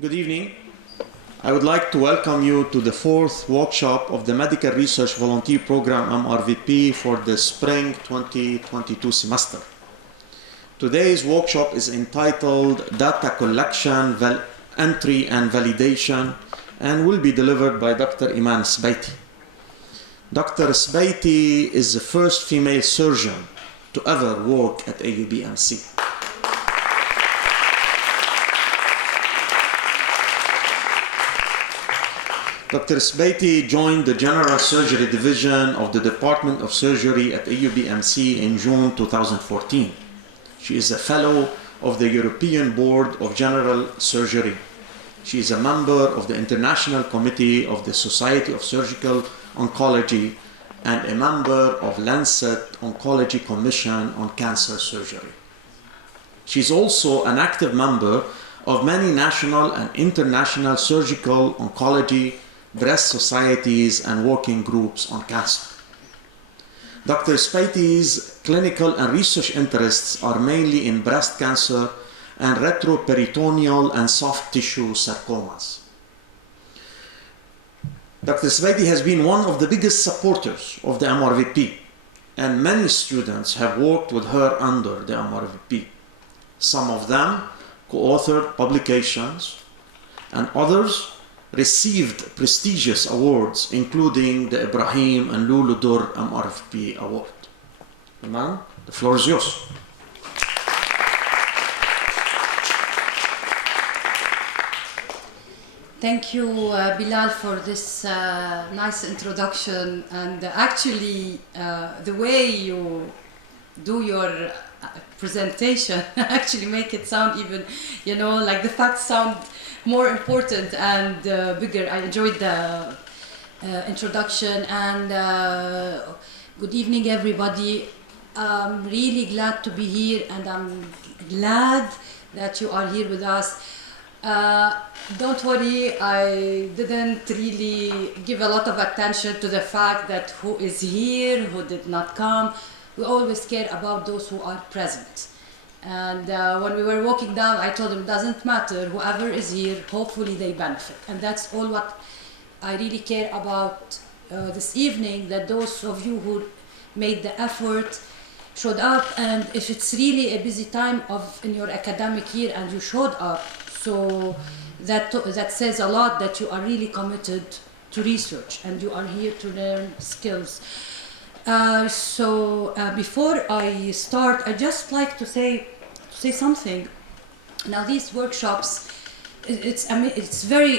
Good evening. I would like to welcome you to the fourth workshop of the Medical Research Volunteer Program MRVP for the Spring 2022 semester. Today's workshop is entitled Data Collection, Entry and Validation and will be delivered by Dr. Eman Sbaity. Dr. Sbaity is the first female surgeon to ever work at AUBMC. Dr. Sbaity joined the General Surgery Division of the Department of Surgery at AUBMC in June 2014. She is a fellow of the European Board of General Surgery. She is a member of the International Committee of the Society of Surgical Oncology and a member of Lancet Oncology Commission on Cancer Surgery. She is also an active member of many national and international surgical oncology, breast societies, and working groups on cancer. Dr. Sbaity's clinical and research interests are mainly in breast cancer and retroperitoneal and soft tissue sarcomas. Dr. Sbaity has been one of the biggest supporters of the MRVP, and many students have worked with her under the MRVP. Some of them co-authored publications, and others received prestigious awards, including the Ibrahim and Lulu Dur MRVP Award. Iman, the floor is yours. Thank you, Bilal, for this nice introduction. And actually, the way you do your presentation actually make it sound even, like the facts sound more important and bigger. I enjoyed the introduction, and good evening, everybody. I'm really glad to be here, and I'm glad that you are here with us. Don't worry, I didn't really give a lot of attention to the fact that who is here, who did not come. We always care about those who are present. And when we were walking down, I told them, it doesn't matter, whoever is here, hopefully they benefit. And that's all what I really care about this evening, that those of you who made the effort showed up. And if it's really a busy time in your academic year and you showed up, so that says a lot that you are really committed to research and you are here to learn skills. Before I start, I'd just like to say something. Now, these workshops, it's very,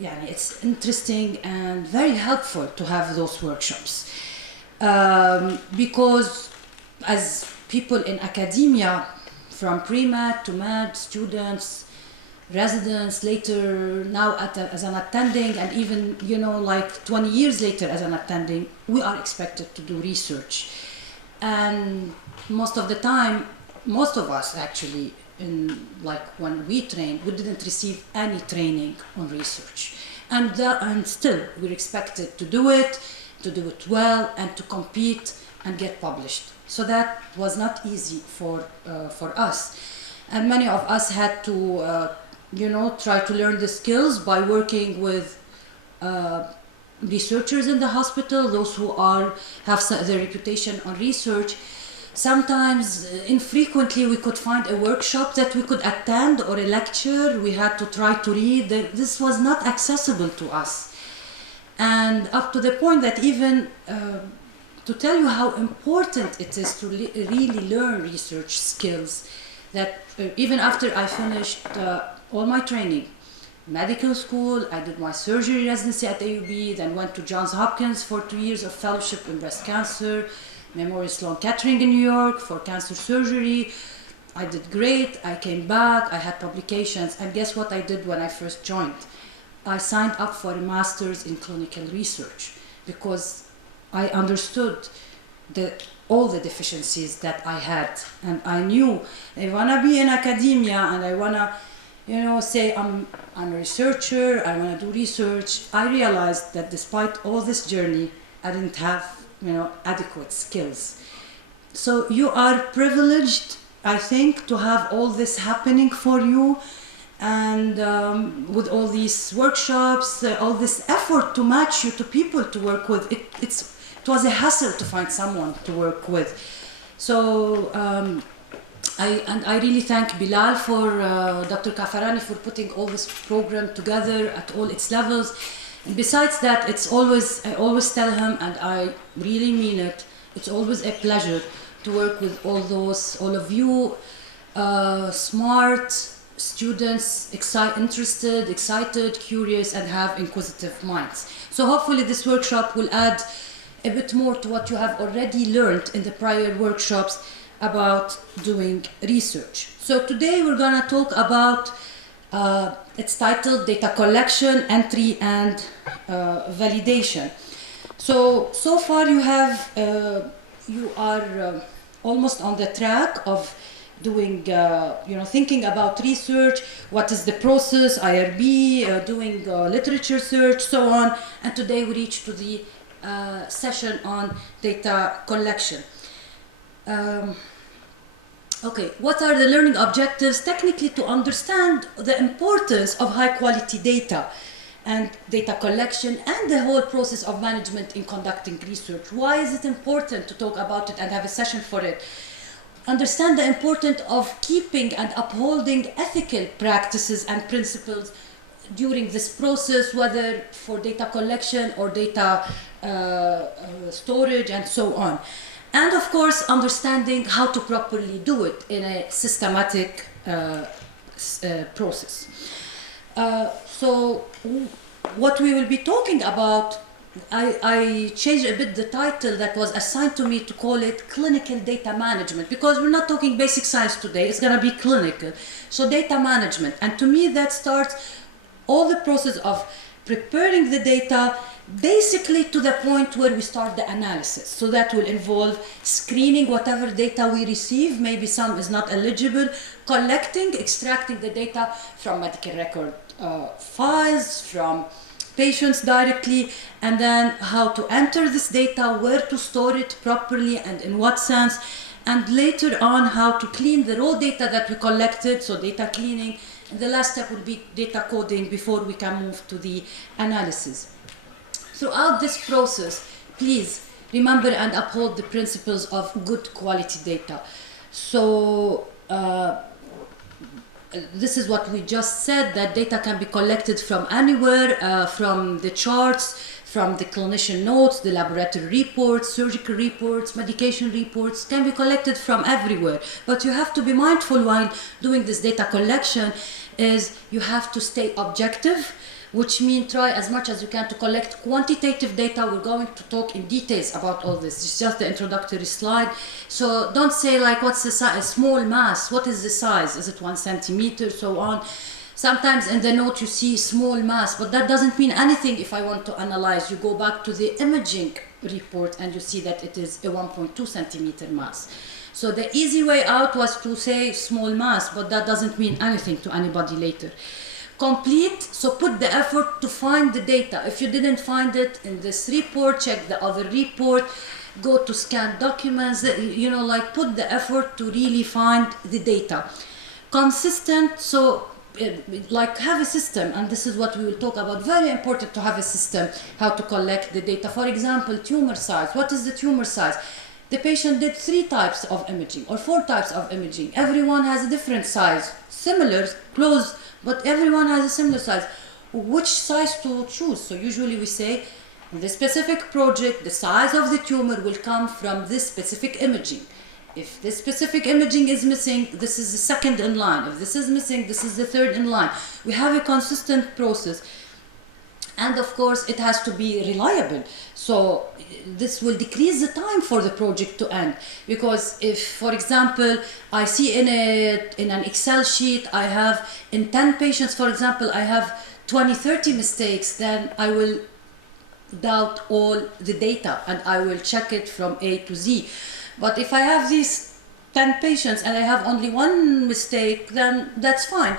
it's interesting and very helpful to have those workshops because as people in academia, from pre-med to med, students, residents, later now as an attending, and even like 20 years later as an attending, we are expected to do research. And most of the time, most of us actually, when we trained, we didn't receive any training on research, and still we're expected to do it well, and to compete and get published. So that was not easy for us, and many of us had to try to learn the skills by working with researchers in the hospital, those who have their reputation on research. Sometimes, infrequently, we could find a workshop that we could attend or a lecture we had to try to read. This was not accessible to us. And up to the point that even to tell you how important it is to really learn research skills, that even after I finished all my training, medical school, I did my surgery residency at AUB, then went to Johns Hopkins for 2 years of fellowship in breast cancer, Memorial Sloan Kettering in New York for cancer surgery. I did great, I came back, I had publications, and guess what I did when I first joined? I signed up for a master's in clinical research because I understood all the deficiencies that I had, and I knew I wanna be in academia and I wanna say I'm a researcher, I want to do research. I realized that despite all this journey, I didn't have adequate skills. So you are privileged, I think, to have all this happening for you, And with all these workshops, all this effort to match you to people to work with, it was a hassle to find someone to work with. So I really thank Bilal for Dr. Kaafarani for putting all this program together at all its levels. And besides that, I always tell him, and I really mean it, it's always a pleasure to work with all of you, smart students, interested, excited, curious, and have inquisitive minds. So hopefully this workshop will add a bit more to what you have already learned in the prior workshops about doing research. So today we're going to talk about, it's titled Data Collection, Entry, and Validation. So far you are almost on the track of doing, thinking about research, what is the process, IRB, doing literature search, so on. And today we reach to the session on data collection. Okay, what are the learning objectives? Technically, to understand the importance of high quality data and data collection and the whole process of management in conducting research. Why is it important to talk about it and have a session for it? Understand the importance of keeping and upholding ethical practices and principles during this process, whether for data collection or data storage and so on. And of course, understanding how to properly do it in a systematic process. So what we will be talking about, I changed a bit the title that was assigned to me to call it clinical data management, because we're not talking basic science today, it's going to be clinical. So data management, and to me that starts all the process of preparing the data basically to the point where we start the analysis. So that will involve screening whatever data we receive, maybe some is not eligible, collecting, extracting the data from medical record files, from patients directly, and then how to enter this data, where to store it properly and in what sense, and later on how to clean the raw data that we collected, so data cleaning, and the last step will be data coding before we can move to the analysis. Throughout this process, please remember and uphold the principles of good quality data. So this is what we just said, that data can be collected from anywhere, from the charts, from the clinician notes, the laboratory reports, surgical reports, medication reports, can be collected from everywhere. But you have to be mindful while doing this data collection is you have to stay objective, which means try as much as you can to collect quantitative data. We're going to talk in details about all this. It's just the introductory slide. So don't say like, what's the size, small mass, what is the size? Is it 1 centimeter, so on. Sometimes in the note you see small mass, but that doesn't mean anything if I want to analyze. You go back to the imaging report and you see that it is a 1.2 centimeter mass. So the easy way out was to say small mass, but that doesn't mean anything to anybody later. Complete, so put the effort to find the data. If you didn't find it in this report, check the other report, go to scan documents, like put the effort to really find the data. Consistent, so like have a system, and this is what we will talk about. Very important to have a system, how to collect the data. For example, tumor size. What is the tumor size? The patient did 3 types of imaging or 4 types of imaging. Everyone has a different size, similar, close, but everyone has a similar size. Which size to choose? So usually we say, in the specific project, the size of the tumor will come from this specific imaging. If this specific imaging is missing, this is the second in line. If this is missing, this is the third in line. We have a consistent process. And of course, it has to be reliable. So this will decrease the time for the project to end. Because if, for example, I see in an Excel sheet, I have in 10 patients, for example, I have 20, 30 mistakes, then I will doubt all the data and I will check it from A to Z. But if I have these 10 patients and I have only 1 mistake, then that's fine.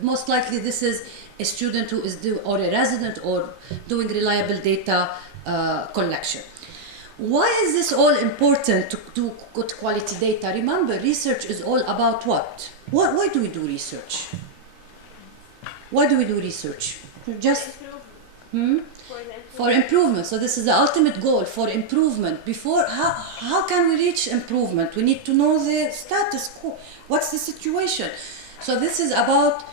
Most likely this is a student who is or a resident or doing reliable data collection. Why is this all important to do good quality data? Remember, research is all about what? Why do we do research? Why do we do research? Just for improvement. So this is the ultimate goal, for improvement. Before, how can we reach improvement? We need to know the status quo. What's the situation? So this is about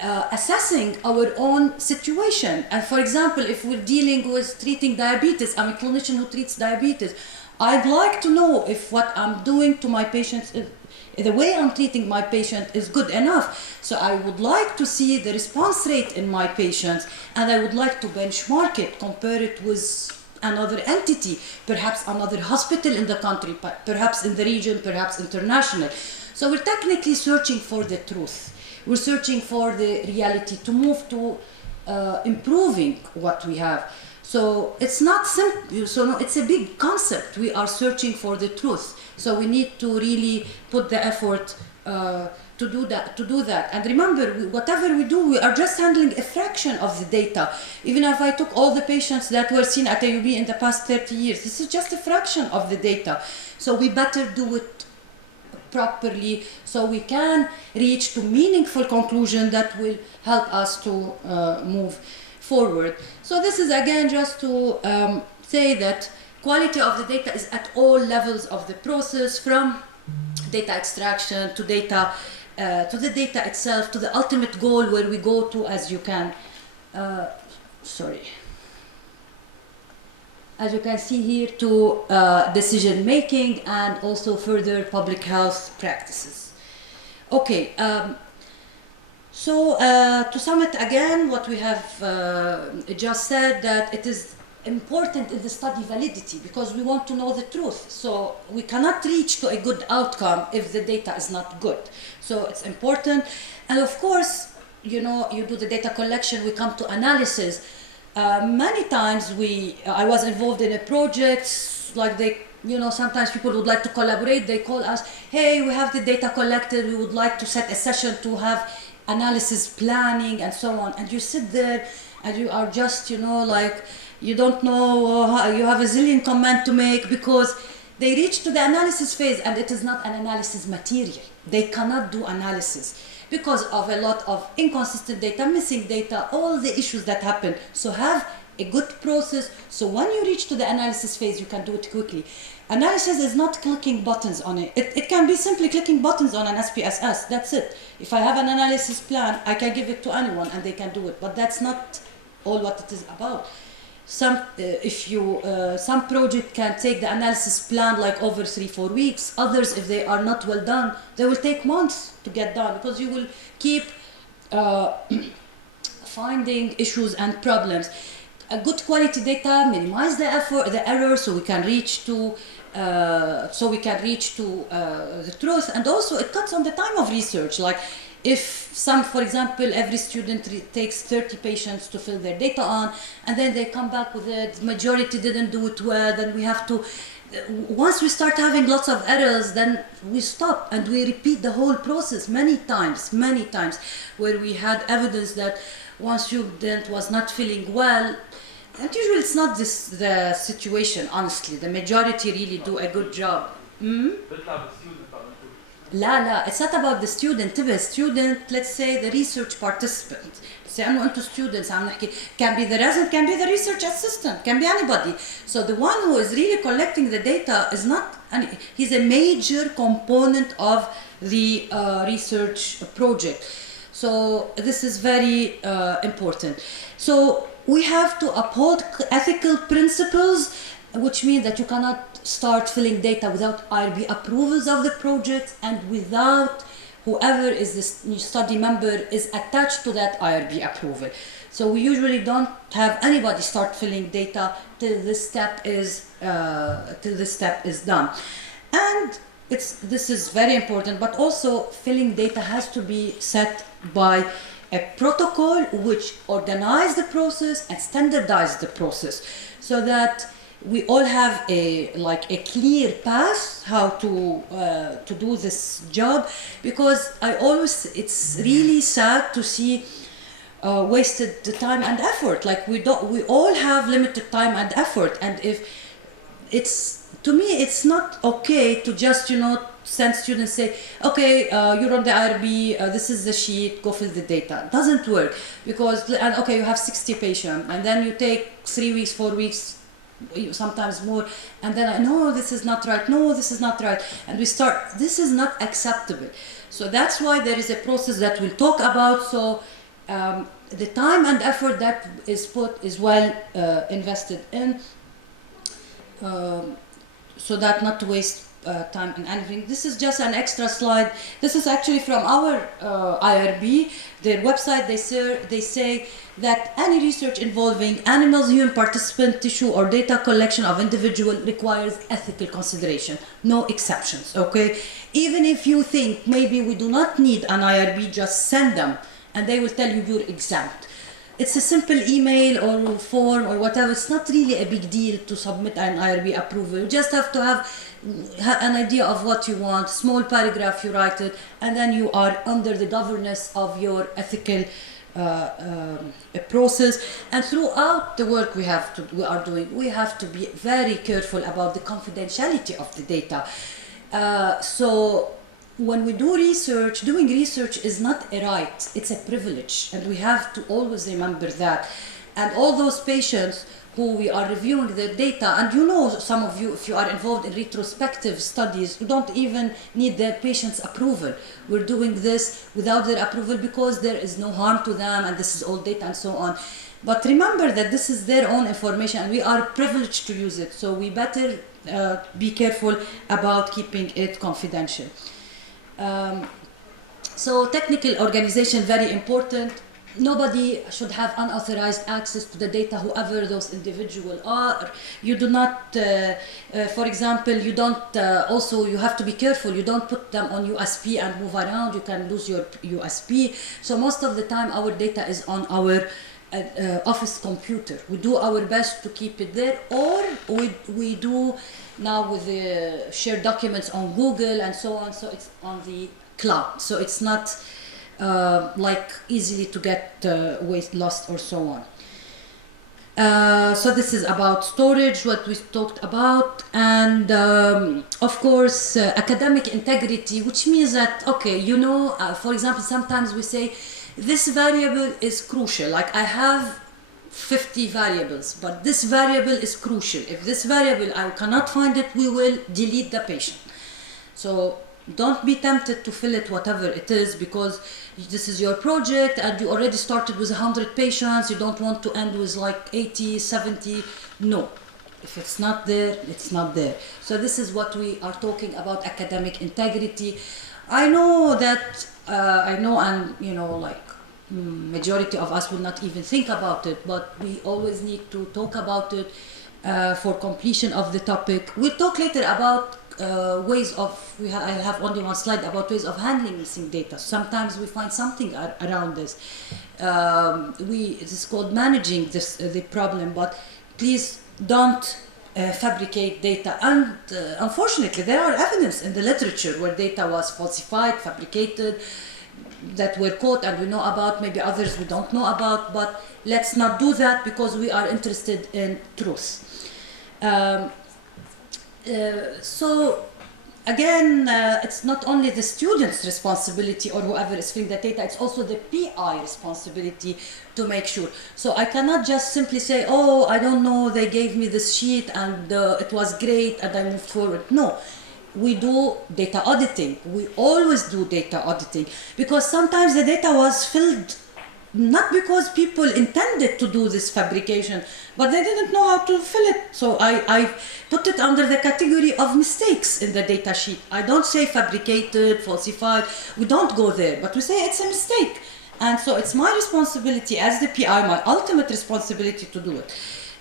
assessing our own situation. And for example, if we're dealing with treating diabetes, I'm a clinician who treats diabetes. I'd like to know if what I'm doing to my patients, the way I'm treating my patient is good enough. So I would like to see the response rate in my patients, and I would like to benchmark it, compare it with another entity, perhaps another hospital in the country, perhaps in the region, perhaps international. So we're technically searching for the truth. We're searching for the reality to move to improving what we have. So it's not simple, so no, it's a big concept. We are searching for the truth. So we need to really put the effort to do that. And remember, whatever we do, we are just handling a fraction of the data. Even if I took all the patients that were seen at AUB in the past 30 years, this is just a fraction of the data. So we better do it properly so we can reach to meaningful conclusion that will help us to move forward. So this is again just to say that quality of the data is at all levels of the process, from data extraction to data to the data itself, to the ultimate goal where we go to, as you can as you can see here, to decision making and also further public health practices. Okay, so to sum it again, what we have just said, that it is important in the study validity because we want to know the truth. So we cannot reach to a good outcome if the data is not good. So it's important. And of course, you know, you do the data collection, we come to analysis. Many times I was involved in a project, like sometimes people would like to collaborate, they call us, hey, we have the data collected, we would like to set a session to have analysis planning and so on. And you sit there and you are just, like, you don't know, you have a zillion comments to make because they reach to the analysis phase and it is not an analysis material. They cannot do analysis because of a lot of inconsistent data, missing data, all the issues that happen. So have a good process. So when you reach to the analysis phase, you can do it quickly. Analysis is not clicking buttons on it. It can be simply clicking buttons on an SPSS. That's it. If I have an analysis plan, I can give it to anyone and they can do it. But that's not all what it is about. Some project can take the analysis plan like over 3-4 weeks. Others, if they are not well done, they will take months to get done because you will keep finding issues and problems. A good quality data minimize the error, so we can reach to the truth, and also it cuts on the time of research. Like if for example, every student takes 30 patients to fill their data on, and then they come back with it, the majority didn't do it well, then we have to, once we start having lots of errors, then we stop and we repeat the whole process many times, where we had evidence that one student was not feeling well. And usually it's not the situation, honestly. The majority really do a good job. لا it's not about the student. The student, let's say the research participant. لأنه أنتم students عم نحكي, can be the resident, can be the research assistant, can be anybody. So the one who is really collecting the data is not, he's a major component of the research project. So this is very important. So we have to uphold ethical principles, which means that you cannot start filling data without IRB approvals of the project and without whoever is the study member is attached to that IRB approval. So we usually don't have anybody start filling data till this step is done. And this is very important, but also filling data has to be set by a protocol which organizes the process and standardizes the process, so that we all have a clear path how to do this job. Because it's really sad to see wasted time and effort. Like we all have limited time and effort, and if to me it's not okay to just send students say, okay, you're on the IRB, this is the sheet, go fill the data. Doesn't work because, and okay, you have 60 patients, and then you take 3 weeks, 4 weeks, sometimes more, and then no, this is not right, no, this is not right, and we start, this is not acceptable. So that's why there is a process that we'll talk about. So the time and effort that is put is well invested in, so that not to waste time and anything. This is just an extra slide. This is actually from our IRB, their website. They say that any research involving animals, human participant, tissue, or data collection of individual requires ethical consideration. No exceptions, okay? Even if you think maybe we do not need an IRB, just send them and they will tell you you're exempt. It's a simple email or form or whatever. It's not really a big deal to submit an IRB approval. You just have to have an idea of what you want, small paragraph, you write it, and then you are under the governance of your ethical process. And throughout the work we are doing, we have to be very careful about the confidentiality of the data. So when we do research, doing research is not a right, it's a privilege, and we have to always remember that. And all those patients who we are reviewing their data, and you know, some of you, if you are involved in retrospective studies, you don't even need the patient's approval. We're doing this without their approval because there is no harm to them, and this is all data and so on. But remember that this is their own information, and we are privileged to use it, so we better be careful about keeping it confidential. So technical organization, very important. Nobody should have unauthorized access to the data, whoever those individuals are. You do not, for example, you don't, also you have to be careful, you don't put them on USB and move around, you can lose your USB. So most of the time our data is on our office computer. We do our best to keep it there, or we do now with the shared documents on Google and so on, so it's on the cloud. So it's not like easily to get lost or so on. So this is about storage, what we talked about, and of course academic integrity, which means that, okay, you know, for example, sometimes we say this variable is crucial, like I have 50 variables, but this variable is crucial. If this variable I cannot find it, we will delete the patient. So don't be tempted to fill it whatever it is, because this is your project and you already started with 100 patients. You don't want to end with like 80, 70. No, if it's not there, it's not there. So this is what we are talking about, academic integrity. I know that, and you know, like majority of us will not even think about it, but we always need to talk about it for completion of the topic. We'll talk later about ways of, I have only one slide about ways of handling missing data. Sometimes we find something around this. It is called managing the problem, but please don't fabricate data. And unfortunately, there are evidence in the literature where data was falsified, fabricated, that were caught and we know about, maybe others we don't know about, but let's not do that because we are interested in truth. So again, it's not only the student's responsibility or whoever is filling the data, it's also the PI responsibility to make sure. So I cannot just simply say, oh, I don't know, they gave me this sheet and it was great and I moved forward. No. We do data auditing. We always do data auditing because sometimes the data was filled not because people intended to do this fabrication, but they didn't know how to fill it. So I put it under the category of mistakes in the data sheet. I don't say fabricated, falsified. We don't go there, but we say it's a mistake. And so it's my responsibility as the PI, my ultimate responsibility to do it.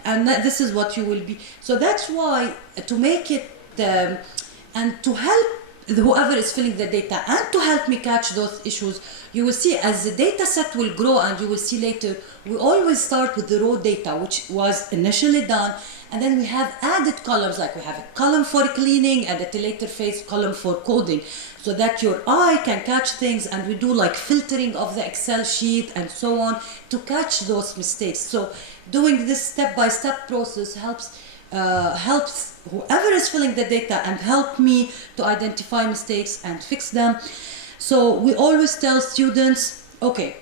And this is what you will be. So that's why to make it and to help whoever is filling the data and to help me catch those issues, you will see as the data set will grow, and you will see later, we always start with the raw data, which was initially done, and then we have added columns, like we have a column for cleaning and at a later phase column for coding, so that your eye can catch things, and we do like filtering of the Excel sheet and so on to catch those mistakes. So doing this step-by-step process helps helps whoever is filling the data and help me to identify mistakes and fix them. So we always tell students, okay,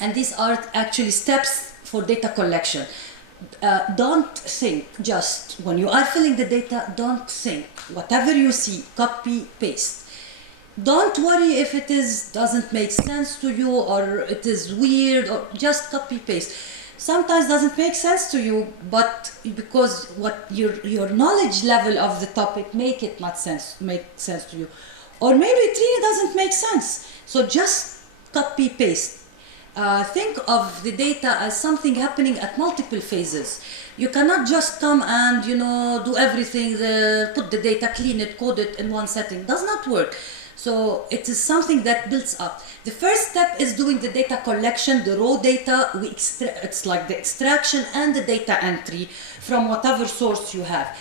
and these are actually steps for data collection. Don't think just when you are filling the data, don't think whatever you see, copy, paste. Don't worry if it doesn't make sense to you or it is weird, or just copy paste. Sometimes doesn't make sense to you, but because what your knowledge level of the topic make sense to you, or maybe it really doesn't make sense. So just copy paste. Think of the data as something happening at multiple phases. You cannot just come and do everything, put the data, clean it, code it in one setting. Does not work. So it is something that builds up. The first step is doing the data collection, the raw data. It's like the extraction and the data entry from whatever source you have.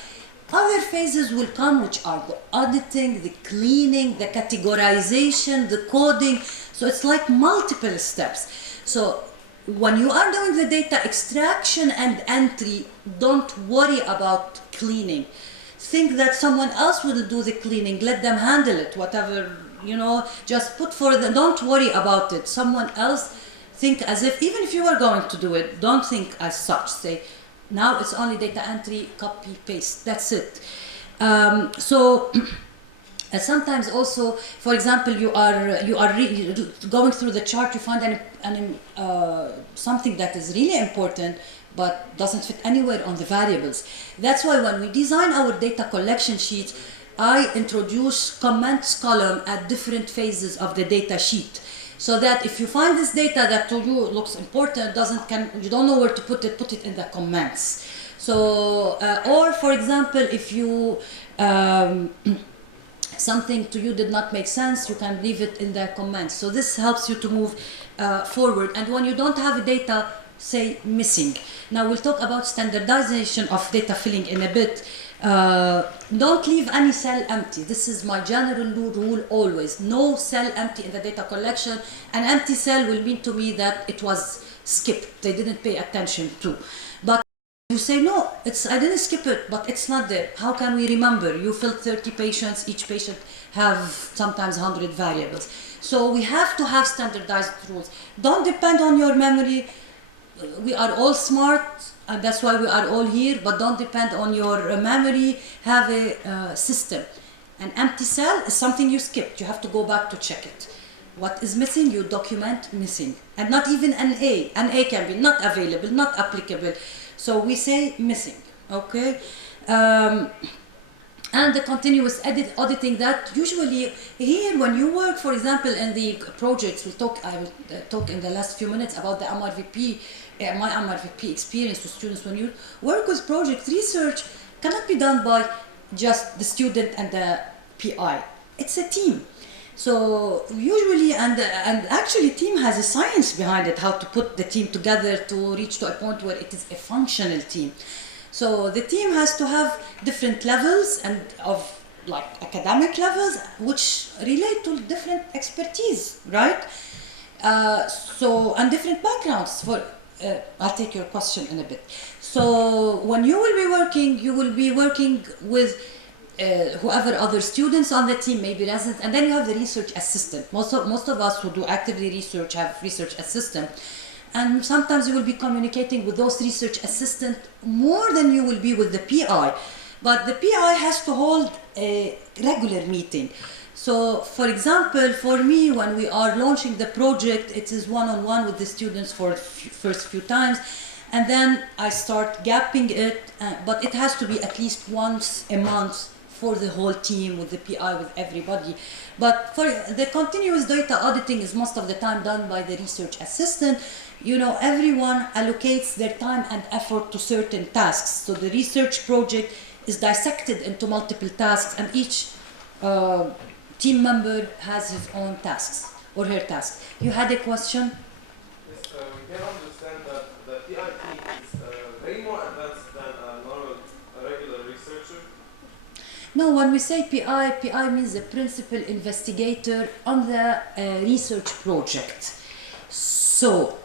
Other phases will come, which are the auditing, the cleaning, the categorization, the coding. So it's like multiple steps. So when you are doing the data extraction and entry, don't worry about cleaning. Think that someone else will do the cleaning, let them handle it, whatever, just put for them, don't worry about it. Someone else, think as if, even if you are going to do it, don't think as such. Say, now it's only data entry, copy, paste, that's it. Sometimes also, for example, you are going through the chart, you find something that is really important but doesn't fit anywhere on the variables. That's why when we design our data collection sheets, I introduce comments column at different phases of the data sheet, so that if you find this data that to you looks important, you don't know where to put it in the comments. So, or for example, if you something to you did not make sense, you can leave it in the comments. So this helps you to move forward. And when you don't have data, say missing. Now we'll talk about standardization of data filling in a bit. Don't leave any cell empty. This is my general rule always. No cell empty in the data collection. An empty cell will mean to me that it was skipped. They didn't pay attention to. But you say, no, I didn't skip it, but it's not there. How can we remember? You filled 30 patients, each patient have sometimes 100 variables. So we have to have standardized rules. Don't depend on your memory. We are all smart, and that's why we are all here, but don't depend on your memory. Have a system. An empty cell is something you skipped. You have to go back to check it. What is missing, you document missing. And not even an A. An A can be not available, not applicable. So we say missing, okay? And the continuous auditing, that usually here when you work, for example, in the projects, I will talk in the last few minutes about the MRVP, my MRVP experience with students. When you work with project research, cannot be done by just the student and the PI. It's a team. So usually, and actually team has a science behind it, how to put the team together to reach to a point where it is a functional team. So the team has to have different levels and of like academic levels, which relate to different expertise, right? And different backgrounds. I'll take your question in a bit. So when you will be working with whoever other students on the team, maybe residents, and then you have the research assistant. Most of us who do actively research have research assistant. And sometimes you will be communicating with those research assistants more than you will be with the PI. But the PI has to hold a regular meeting. So, for example, for me, when we are launching the project, it is one-on-one with the students for the first few times. And then I start gapping it, but it has to be at least once a month for the whole team, with the PI, with everybody. But for the continuous data auditing is most of the time done by the research assistant. Everyone allocates their time and effort to certain tasks. So the research project is dissected into multiple tasks, and each team member has his own tasks or her tasks. You had a question? Yes, we can understand that the PIT is way more advanced than a regular researcher. No, when we say PI means the principal investigator on the research project. So,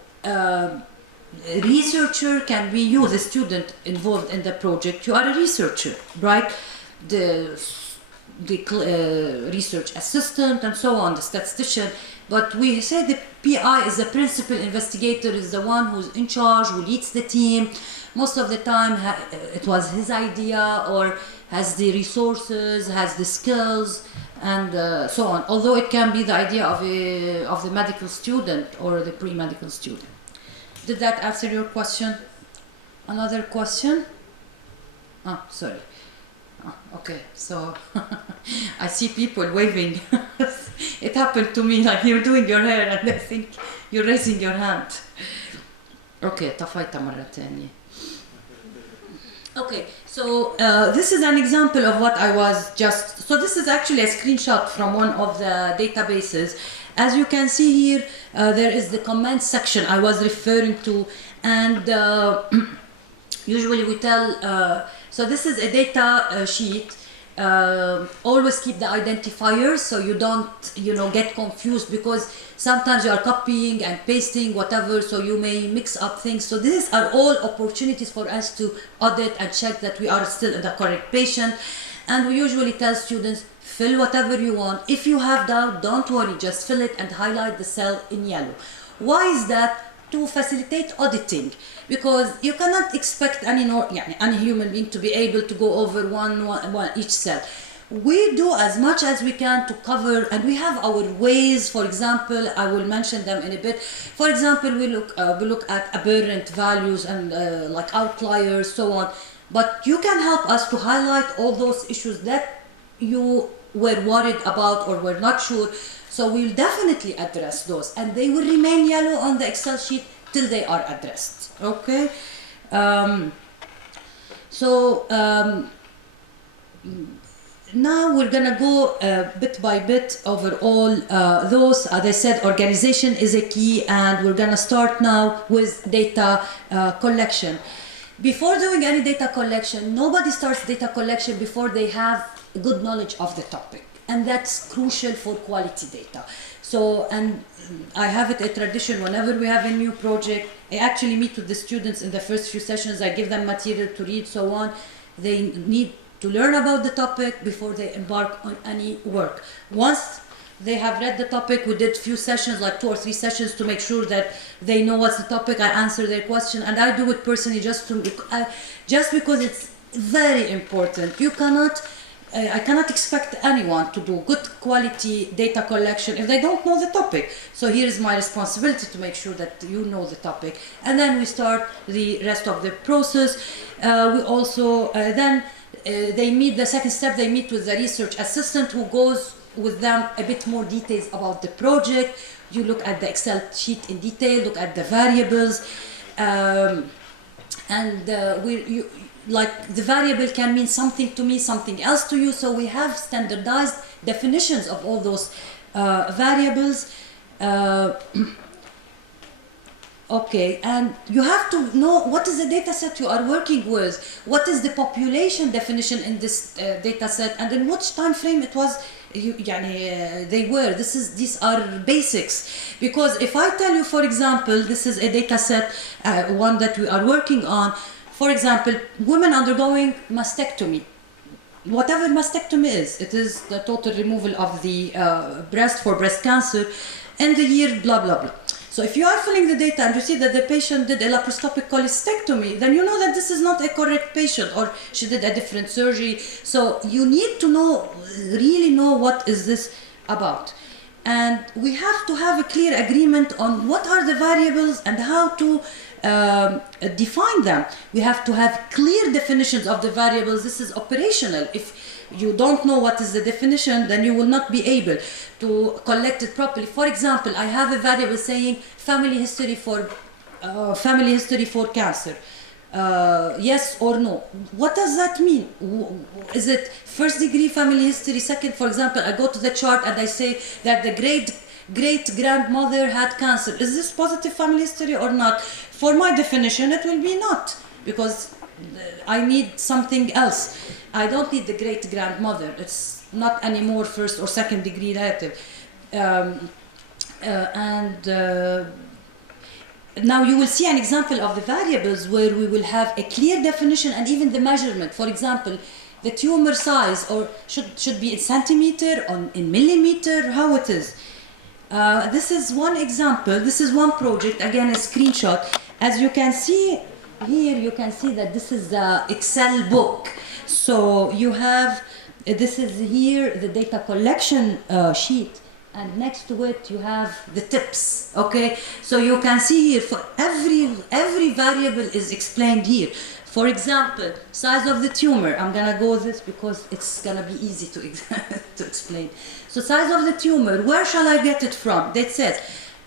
researcher can be you, the student involved in the project. You are a researcher, right? The research assistant and so on, the statistician. But we say the PI is the principal investigator, is the one who's in charge, who leads the team. Most of the time it was his idea, or has the resources, has the skills, and so on. Although it can be the idea of the medical student or the pre-medical student. Did that answer your question? Another question? Ah, sorry. Okay, so I see people waving. It happened to me, like you're doing your hair and I think you're raising your hand. Okay, طفيتها مرة تانية. Okay, so this is an example of what I was just... So this is actually a screenshot from one of the databases. As you can see here, there is the comment section I was referring to, and usually we tell... so this is a data sheet. Always keep the identifiers so you don't, get confused, because sometimes you are copying and pasting whatever, so you may mix up things. So these are all opportunities for us to audit and check that we are still in the correct patient. And we usually tell students, fill whatever you want. If you have doubt, don't worry, just fill it and highlight the cell in yellow. Why is that? To facilitate auditing, because you cannot expect any human being to be able to go over one each cell. We do as much as we can to cover, and we have our ways. For example, I will mention them in a bit. For example, we look at aberrant values and like outliers, so on. But you can help us to highlight all those issues that you were worried about or were not sure. So we'll definitely address those, and they will remain yellow on the Excel sheet till they are addressed. Okay. Now we're gonna go bit by bit over all those. As I said, organization is a key, and we're gonna start now with data collection. Before doing any data collection, nobody starts data collection before they have good knowledge of the topic. And that's crucial for quality data. So, and I have it a tradition, whenever we have a new project, I actually meet with the students in the first few sessions, I give them material to read, so on. They need to learn about the topic before they embark on any work. Once they have read the topic, we did few sessions, like 2 or 3 sessions, to make sure that they know what's the topic. I answer their question, and I do it personally just because it's very important. I cannot expect anyone to do good quality data collection if they don't know the topic. So here is my responsibility to make sure that you know the topic. And then we start the rest of the process. We also, they meet, the second step, they meet with the research assistant, who goes with them a bit more details about the project. You look at the Excel sheet in detail, look at the variables, like the variable can mean something to me, something else to you. So we have standardized definitions of all those variables. Okay, and you have to know what is the data set you are working with, what is the population definition in this data set, and in which time frame it was they were. These are basics. Because if I tell you, for example, this is a data set, one that we are working on. For example, women undergoing mastectomy. Whatever mastectomy is, it is the total removal of the breast for breast cancer in the year blah blah blah. So if you are filling the data and you see that the patient did a laparoscopic cholecystectomy, then you know that this is not a correct patient, or she did a different surgery. So you need to really know what is this about. And we have to have a clear agreement on what are the variables and how to define them. We have to have clear definitions of the variables. This is operational. If you don't know what is the definition, then you will not be able to collect it properly. For example, I have a variable saying family history for cancer. Yes or no. What does that mean? Is it first degree family history, second? For example, I go to the chart and I say that the great-grandmother had cancer. Is this positive family history or not? For my definition, it will be not, because I need something else. I don't need the great-grandmother. It's not anymore first or second degree relative. now you will see an example of the variables where we will have a clear definition and even the measurement. For example, the tumor size, or should be in centimeter, in millimeter, how it is. This is one example. This is one project, again a screenshot. As you can see here, you can see that this is the Excel book. So you have, this is here the data collection sheet, and next to it you have the tips, okay? So you can see here for every variable is explained here. For example, size of the tumor. I'm gonna go this because it's gonna be easy to to explain. So size of the tumor, where shall I get it from? That says,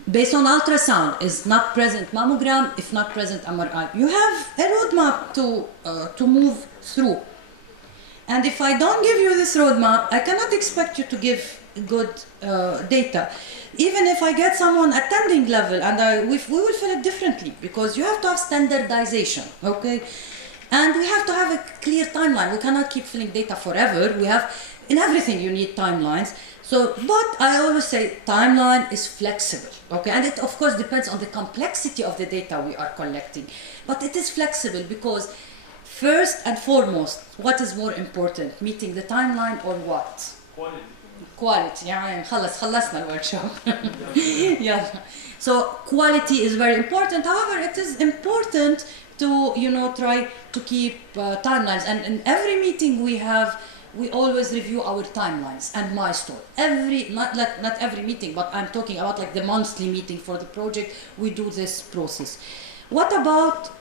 based on ultrasound, is not present mammogram, if not present MRI. You have a roadmap to move through. And if I don't give you this roadmap, I cannot expect you to give good data. Even if I get someone attending level, and we will fill it differently, because you have to have standardization, okay? And we have to have a clear timeline. We cannot keep filling data forever. We have, in everything you need timelines. So, but I always say timeline is flexible, okay? And it of course depends on the complexity of the data we are collecting. But it is flexible because first and foremost, what is more important, meeting the timeline or what? Quality. يعني خلصنا الورشة. Yeah. So quality is very important. However, it is important to try to keep timelines. And in every meeting we have, we always review our timelines and milestone. Not every meeting, but I'm talking about like the monthly meeting for the project. We do this process. What about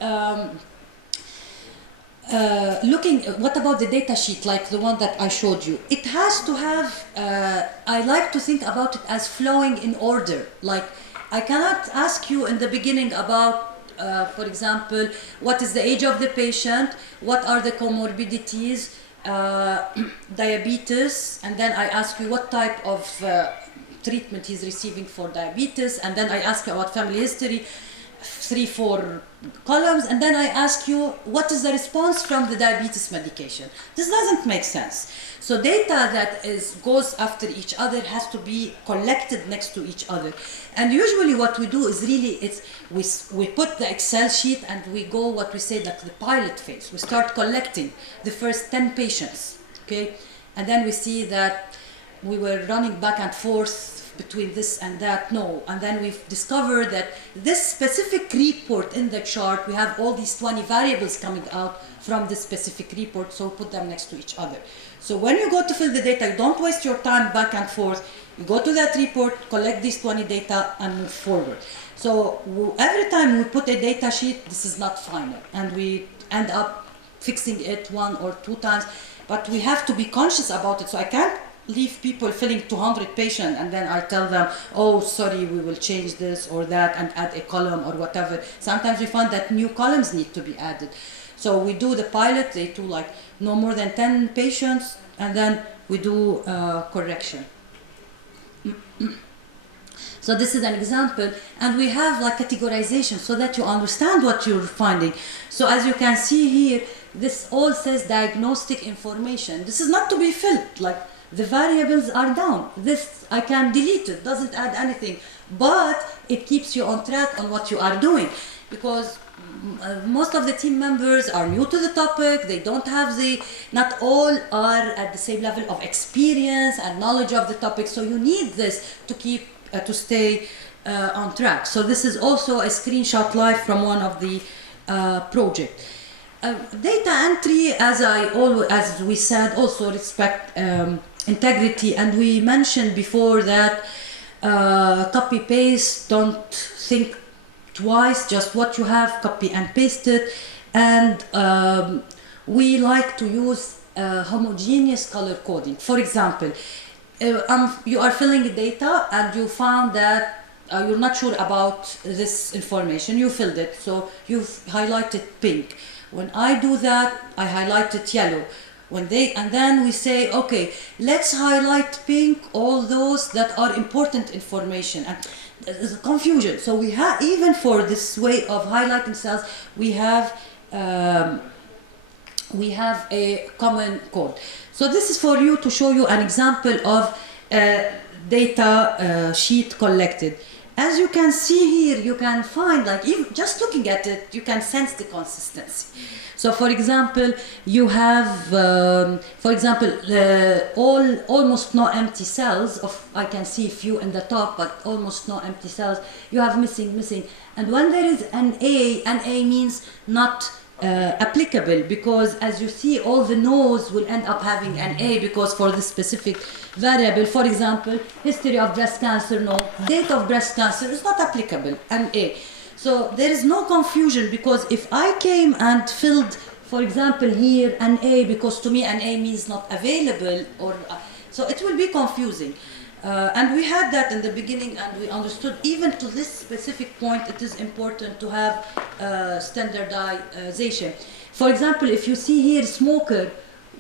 what about the data sheet, like the one that I showed you? It has to have, I like to think about it as flowing in order. Like, I cannot ask you in the beginning about, for example, what is the age of the patient, what are the comorbidities, diabetes, and then I ask you what type of treatment he's receiving for diabetes, and then I ask you about family history, 3-4 columns, and then I ask you what is the response from the diabetes medication. This doesn't make sense. So data that goes after each other has to be collected next to each other. And usually what we do is really, we put the Excel sheet and we go what we say like the pilot phase. We start collecting the first 10 patients, okay? And then we see that we were running back and forth between this and that, and then we've discovered that this specific report in the chart, we have all these 20 variables coming out from this specific report, so put them next to each other. So when you go to fill the data, you don't waste your time back and forth. You go to that report, collect these 20 data, and move forward. So every time we put a data sheet, this is not final, and we end up fixing it 1 or 2 times, but we have to be conscious about it. So I can't leave people filling 200 patients and then I tell them, oh, sorry, we will change this or that and add a column or whatever. Sometimes we find that new columns need to be added. So we do the pilot, they do like no more than 10 patients, and then we do correction. So this is an example, and we have like categorization so that you understand what you're finding. So as you can see here, this all says diagnostic information. This is not to be filled, like the variables are down. This I can delete it, doesn't add anything, but it keeps you on track on what you are doing, because most of the team members are new to the topic. They don't have not all are at the same level of experience and knowledge of the topic. So you need this to keep to stay on track. So this is also a screenshot live from one of the project. Data entry, as we said, also respect integrity, and we mentioned before that copy paste, don't think twice, just what you have, copy and paste it. And we like to use homogeneous color coding. For example, you are filling the data and you found that you're not sure about this information, you filled it, so you've highlighted pink. When I do that, I highlight it yellow. And then we say, okay, let's highlight pink all those that are important information. And there's a confusion. So we have, even for this way of highlighting cells, we have a common code. So this is for you to show you an example of data sheet collected. as you can see here, you can find, like, even just looking at it, you can sense the consistency. So, for example, you have, for example, almost no empty cells. I can see a few in the top, but almost no empty cells. You have missing. And when there is an A means not applicable, because as you see, all the no's will end up having an A, because for this specific variable, for example, history of breast cancer, no. Date of breast cancer is not applicable, an A. So there is no confusion, because if I came and filled, for example, here an A, because to me an A means not available, or so it will be confusing. And we had that in the beginning, and we understood even to this specific point it is important to have standardization. For example, if you see here smoker,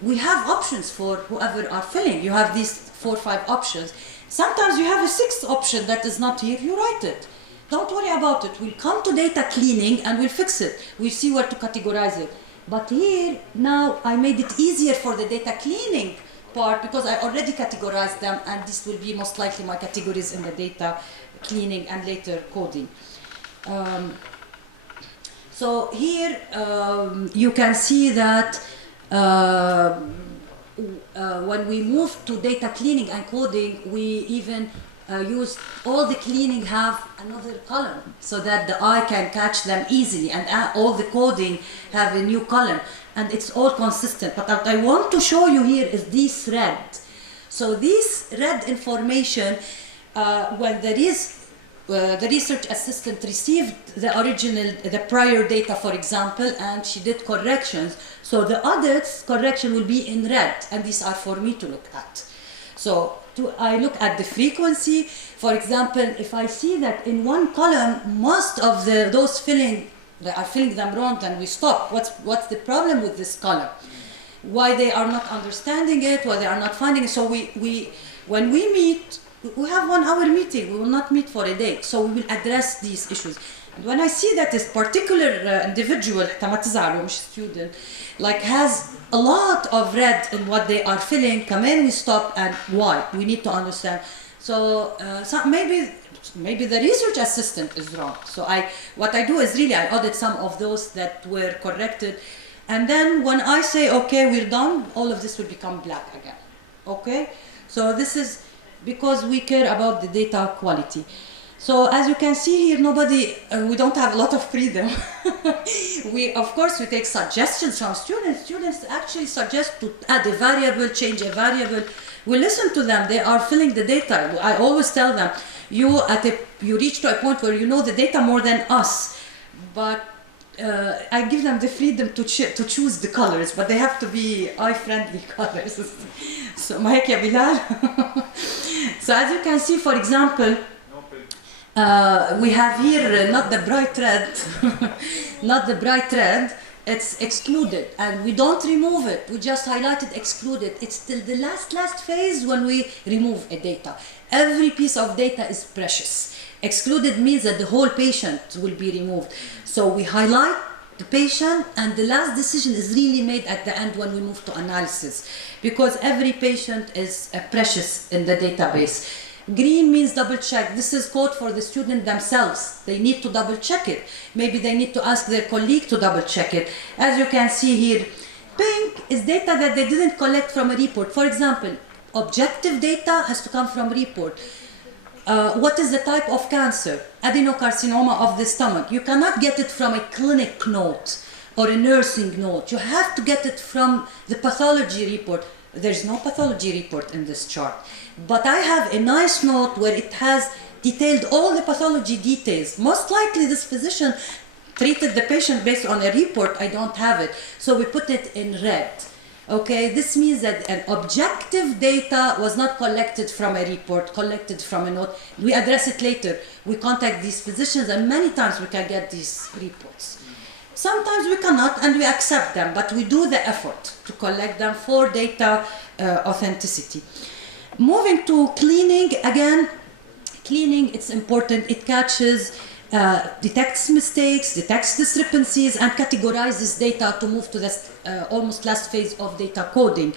we have options for whoever are filling. You have these 4 or 5 options. Sometimes you have a 6th option that is not here, you write it. Don't worry about it. We'll come to data cleaning and we'll fix it. We'll see where to categorize it. But here, now I made it easier for the data cleaning part, because I already categorized them, and this will be most likely my categories in the data cleaning and later coding. So here you can see that when we move to data cleaning and coding, we even use all the cleaning have another column so that the eye can catch them easily, and all the coding have a new column, and it's all consistent. But what I want to show you here is this red. So this red information, when there is the research assistant received the prior data, for example, and she did corrections, so the audits correction will be in red, and these are for me to look at. So I look at the frequency. For example, if I see that in one column, most of those filling, they are filling them wrong, and we stop. What's the problem with this column? Why they are not understanding it, why they are not finding it. So when we meet, we have 1 hour meeting. We will not meet for a day. So we will address these issues. And when I see that this particular individual, student, like has a lot of red in what they are filling, come in, we stop, and why? We need to understand. So, maybe the research assistant is wrong. So what I do is really I audit some of those that were corrected, and then when I say okay, we're done, all of this will become black again. Okay, so this is because we care about the data quality. So as you can see here, we don't have a lot of freedom. Of course, we take suggestions from students. Students actually suggest to add a variable, change a variable. We listen to them. They are filling the data. I always tell them, you reach to a point where you know the data more than us. But I give them the freedom to choose the colors, but they have to be eye-friendly colors. So, Mahek ya Bilal. So as you can see, for example, we have here not the bright red, not the bright red, it's excluded, and we don't remove it, we just highlighted excluded. It's till the last phase when we remove a data. Every piece of data is precious. Excluded means that the whole patient will be removed. So we highlight the patient, and the last decision is really made at the end when we move to analysis, because every patient is precious in the database. Green means double check. This is code for the student themselves. They need to double check it. Maybe they need to ask their colleague to double check it. As you can see here, pink is data that they didn't collect from a report. For example, objective data has to come from report. What is the type of cancer? Adenocarcinoma of the stomach. You cannot get it from a clinic note or a nursing note. You have to get it from the pathology report. There's no pathology report in this chart. But I have a nice note where it has detailed all the pathology details. Most likely this physician treated the patient based on a report. I don't have it. So we put it in red. Okay, this means that an objective data was not collected from a report, collected from a note. We address it later. We contact these physicians, and many times we can get these reports. Sometimes we cannot, and we accept them, but we do the effort to collect them for data authenticity. Moving to cleaning, again, cleaning, it's important. It catches, detects mistakes, detects discrepancies, and categorizes data to move to the almost last phase of data coding.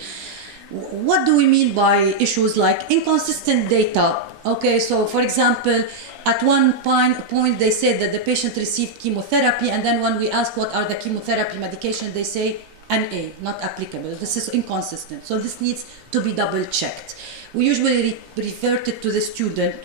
What do we mean by issues like inconsistent data? Okay, so for example, at one point they said that the patient received chemotherapy, and then when we ask what are the chemotherapy medication, they say NA, not applicable. This is inconsistent. So this needs to be double checked. We usually refer it to the student,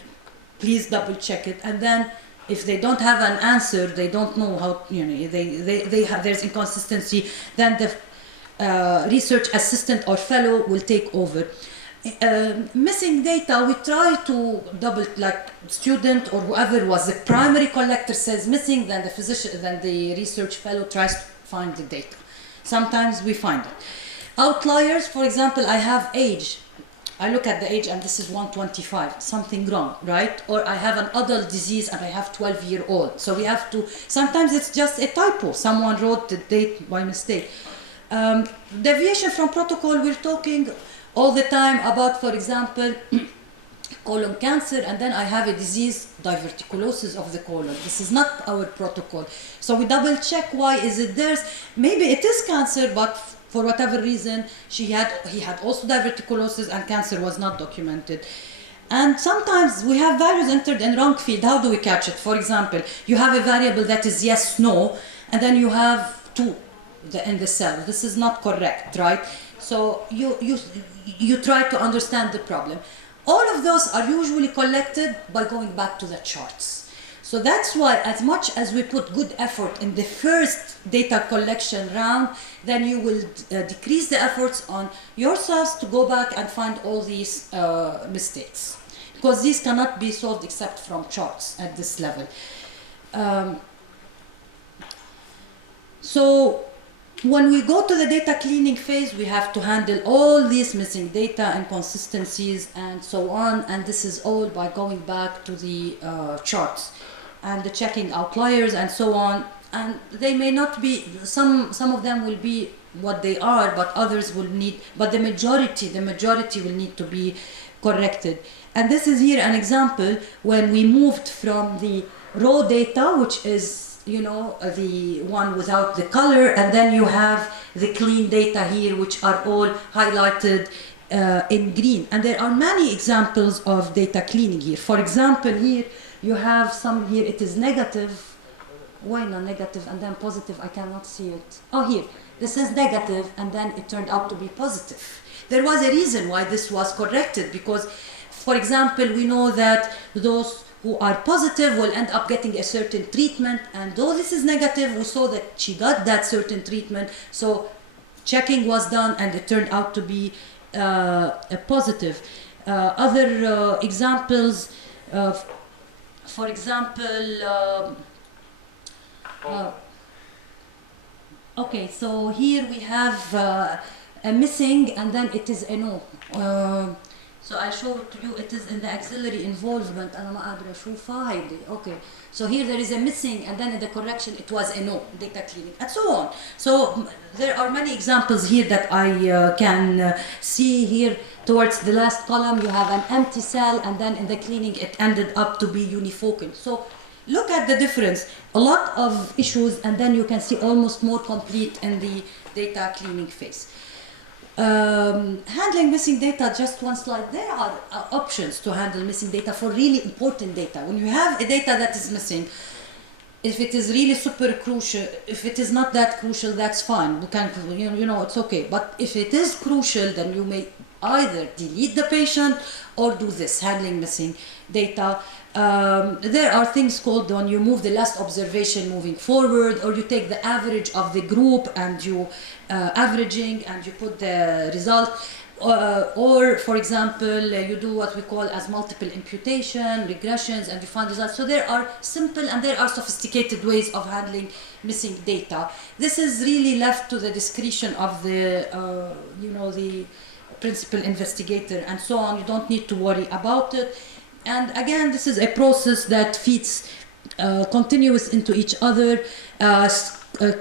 please double check it, and then if they don't have an answer, they don't know how, there's inconsistency, then the research assistant or fellow will take over. Missing data, we try to double, like student or whoever was the primary collector says missing, then the physician, then the research fellow tries to find the data. Sometimes we find it. Outliers, for example, I have age. I look at the age and this is 125, something wrong, right? Or I have an adult disease and I have 12-year-old. So we have to, sometimes it's just a typo. Someone wrote the date by mistake. Deviation from protocol, we're talking all the time about, for example, colon cancer, and then I have a disease, diverticulosis of the colon. This is not our protocol. So we double check why is it theirs. Maybe it is cancer, but for whatever reason, he had also diverticulosis and cancer was not documented. And sometimes we have values entered in wrong field. How do we catch it? For example, you have a variable that is yes, no, and then you have 2 in the cell. This is not correct, right? So you try to understand the problem. All of those are usually collected by going back to the charts. So that's why, as much as we put good effort in the first data collection round, then you will decrease the efforts on yourselves to go back and find all these mistakes. Because these cannot be solved except from charts at this level. So when we go to the data cleaning phase, we have to handle all these missing data, inconsistencies, and so on. And this is all by going back to the charts and the checking outliers and so on. And they may not be, some of them will be what they are, but others will need, but the majority will need to be corrected. And this is here an example when we moved from the raw data, which is the one without the color, and then you have the clean data here, which are all highlighted in green. And there are many examples of data cleaning here. For example, here you have some, here it is negative. Why not negative and then positive? I cannot see it. Oh, here, this is negative and then it turned out to be positive. There was a reason why this was corrected, because, for example, we know that those who are positive will end up getting a certain treatment, and though this is negative, we saw that she got that certain treatment, so checking was done and it turned out to be a positive. Other examples, for example, okay, so here we have a missing and then it is a no. So I show it to you, it is in the axillary involvement. Okay, so here there is a missing and then in the correction it was a no, data cleaning, and so on. So there are many examples here that I can see here. Towards the last column you have an empty cell and then in the cleaning it ended up to be unifocal. So look at the difference, a lot of issues, and then you can see almost more complete in the data cleaning phase. Handling missing data, just one slide. There are options to handle missing data for really important data. When you have a data that is missing, if it is really super crucial, if it is not that crucial, that's fine. We can, it's okay. But if it is crucial, then you may either delete the patient or do this, handling missing data. There are things called when you move the last observation moving forward, or you take the average of the group and you averaging and you put the result, or for example you do what we call as multiple imputation, regressions, and you find results. So there are simple and there are sophisticated ways of handling missing data. This is really left to the discretion of the the principal investigator and so on. You don't need to worry about it. And again, this is a process that feeds continuous into each other,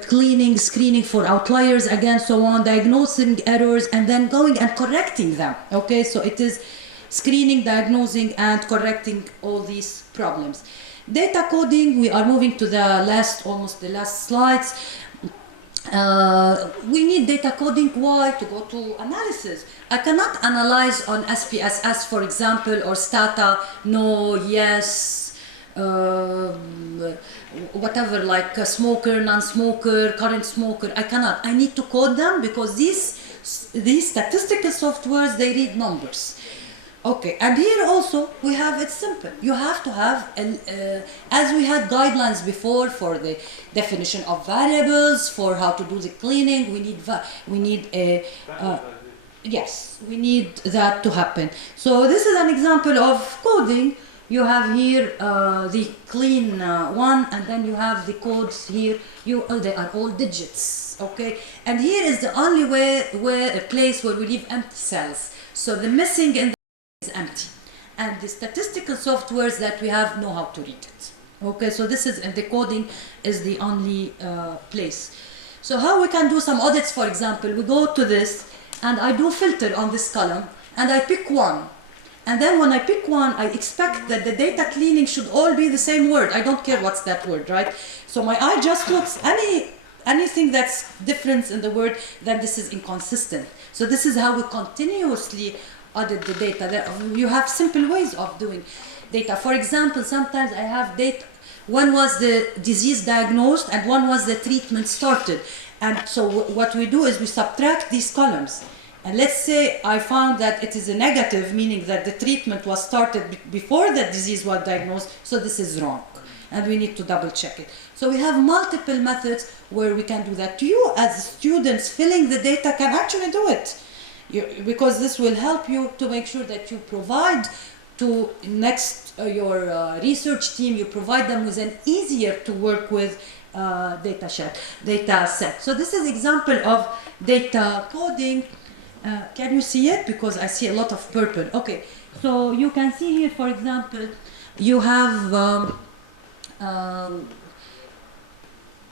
cleaning, screening for outliers, again, so on, diagnosing errors, and then going and correcting them. Okay, so it is screening, diagnosing, and correcting all these problems. Data coding, we are moving to the almost the last slides. We need data coding. Why? To go to analysis. I cannot analyze on SPSS, for example, or Stata, no, yes, whatever, like a smoker, non-smoker, current smoker. I cannot. I need to code them because these statistical softwares, they read numbers. Okay, and here also we have it's simple. You have to have, as we had guidelines before for the definition of variables, for how to do the cleaning. We need a yes, we need that to happen. So this is an example of coding. You have here the clean one, and then you have the codes here. They are all digits, okay? And here is the only way where a place where we leave empty cells. So the missing in the is empty, and the statistical softwares that we have know how to read it. Okay, so this is, and the coding is the only place. So how we can do some audits, for example, we go to this, and I do filter on this column, and I pick one. And then when I pick one, I expect that the data cleaning should all be the same word. I don't care what's that word, right? So my eye just looks, anything that's different in the word, then this is inconsistent. So this is how we continuously audit the data. You have simple ways of doing data. For example, sometimes I have data, one was the disease diagnosed and one was the treatment started. And so what we do is we subtract these columns. And let's say I found that it is a negative, meaning that the treatment was started before the disease was diagnosed, so this is wrong. And we need to double check it. So we have multiple methods where we can do that. You as students filling the data can actually do it. Because this will help you to make sure that you provide to your research team, you provide them with an easier to work with data set. So this is example of data coding. Can you see it? Because I see a lot of purple. Okay, so you can see here, for example, you have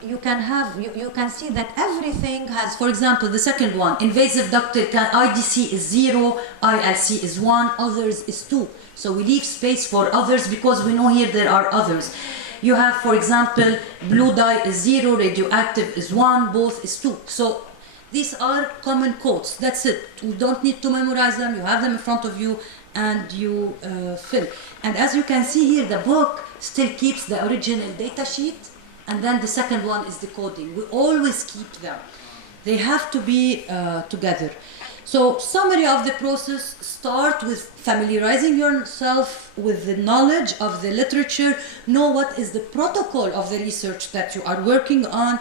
you can see that everything has, for example, the second one, invasive ductal, IDC is 0, ILC is 1, others is 2. So we leave space for others because we know here there are others. You have, for example, blue dye is 0, radioactive is 1, both is 2. So these are common codes. That's it. You don't need to memorize them. You have them in front of you and you fill. And as you can see here, the book still keeps the original data sheet, and then the second one is the coding. We always keep them. They have to be together. So summary of the process, start with familiarizing yourself with the knowledge of the literature, know what is the protocol of the research that you are working on.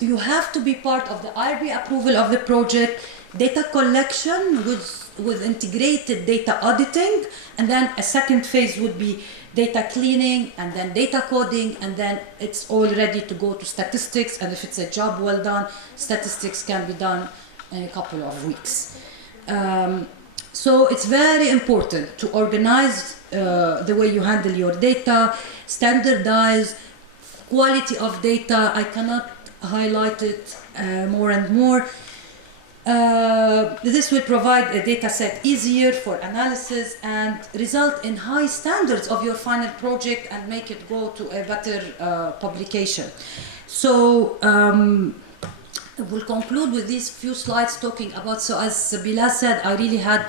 You have to be part of the IRB approval of the project, data collection with integrated data auditing, and then a second phase would be data cleaning, and then data coding, and then it's all ready to go to statistics. And if it's a job well done, statistics can be done in a couple of weeks. So it's very important to organize the way you handle your data, standardize, quality of data. I cannot highlight it more and more. This will provide a data set easier for analysis and result in high standards of your final project and make it go to a better publication. So we'll conclude with these few slides talking about, so as Bilal said, I really had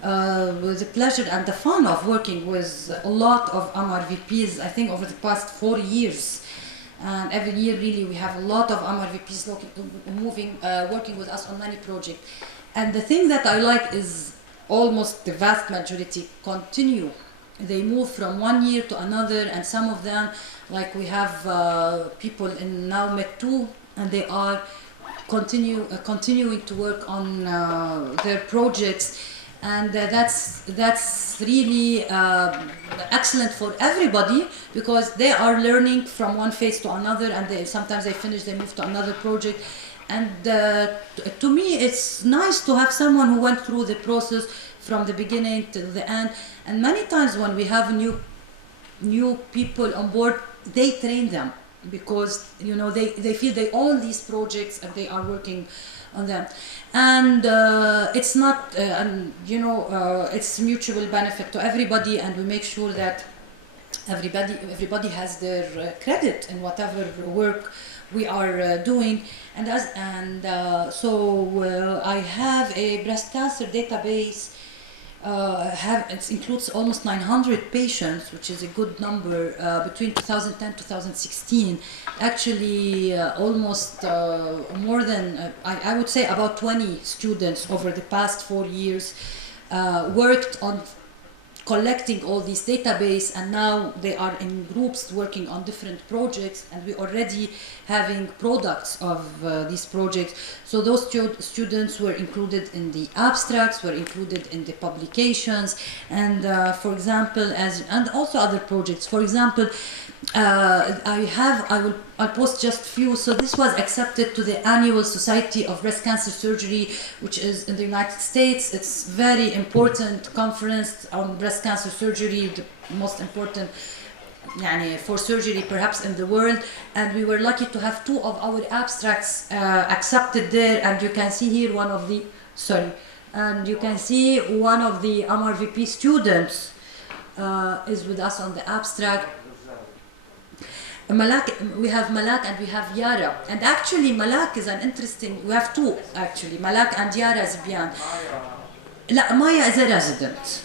the pleasure and the fun of working with a lot of MRVPs, I think over the past 4 years. And every year, really, we have a lot of MRVPs working with us on many projects. And the thing that I like is almost the vast majority continue. They move from one year to another, and some of them, like we have people in now Med2, and they are continuing to work on their projects. And that's really excellent for everybody, because they are learning from one phase to another, and sometimes they finish, they move to another project. And to me, it's nice to have someone who went through the process from the beginning to the end. And many times when we have new people on board, they train them, because they feel they own these projects and they are working on them. And it's not, it's mutual benefit to everybody, and we make sure that everybody has their credit in whatever work we are doing. And so I have a breast cancer database it includes almost 900 patients, which is a good number, between 2010 2016. Actually, almost more than, I would say about 20 students over the past 4 years worked on collecting all these database, and now they are in groups working on different projects, and we already having products of these projects. So those students were included in the abstracts, were included in the publications, and for example, and also other projects. For example, I'll post just few. So this was accepted to the annual Society of Breast Cancer Surgery, which is in the United States. It's very important conference on breast cancer surgery, the most important for surgery perhaps in the world. And we were lucky to have 2 of our abstracts accepted there. And you can see here one of the, and you can see one of the MRVP students is with us on the abstract. Malak, we have Malak and we have Yara, and actually Malak is an interesting, we have 2 actually, Malak and Yara Zbian. Maya is a resident.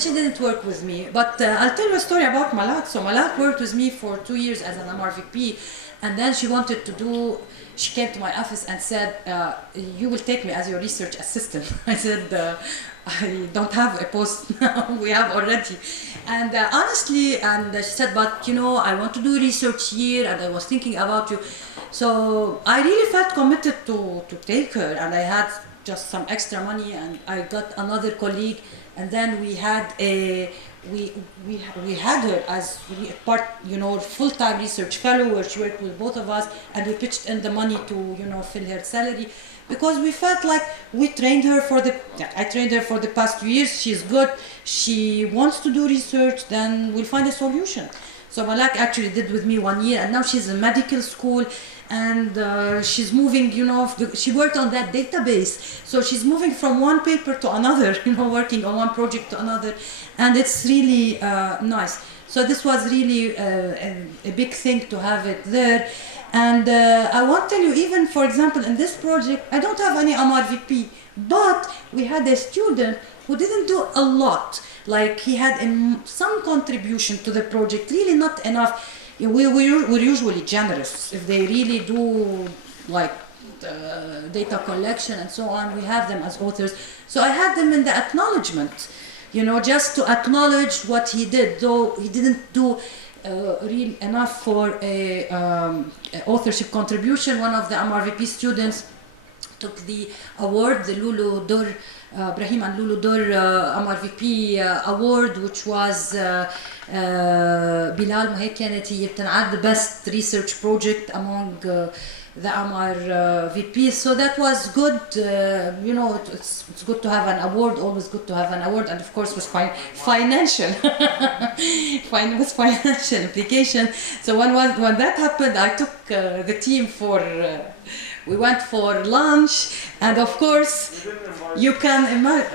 She didn't work with me, but I'll tell you a story about Malak. So Malak worked with me for 2 years as an MRVP, and then she wanted to do, she came to my office and said, you will take me as your research assistant. I said, I don't have a post now, we have already. And honestly, and she said, but you know, I want to do research here, and I was thinking about you. So I really felt committed to take her, and I had just some extra money, and I got another colleague, and then we had a, we had her as part, full-time research fellow, where she worked with both of us, and we pitched in the money to, fill her salary. Because we felt like we trained her I trained her for the past 2 years, she's good, she wants to do research, then we'll find a solution. So Malak actually did with me 1 year, and now she's in medical school, and she's moving, she worked on that database. So she's moving from one paper to another, working on one project to another, and it's really nice. So this was really a big thing to have it there. And I want to tell you, even for example, in this project, I don't have any MRVP, but we had a student who didn't do a lot. Like he had some contribution to the project, really not enough. We're usually generous. If they really do like data collection and so on, we have them as authors. So I had them in the acknowledgement, just to acknowledge what he did, though he didn't do real enough for a authorship contribution. One of the MRVP students took the award, the Lulu Dur, Brahim and Lulu Dur MRVP award, which was Bilal ما هيك كانت هي بتنعد the best research project among the MRVP. So that was good. It's good to have an award, always good to have an award, and of course with financial with financial implication. So when that happened, I took the team for we went for lunch, and of course you can imagine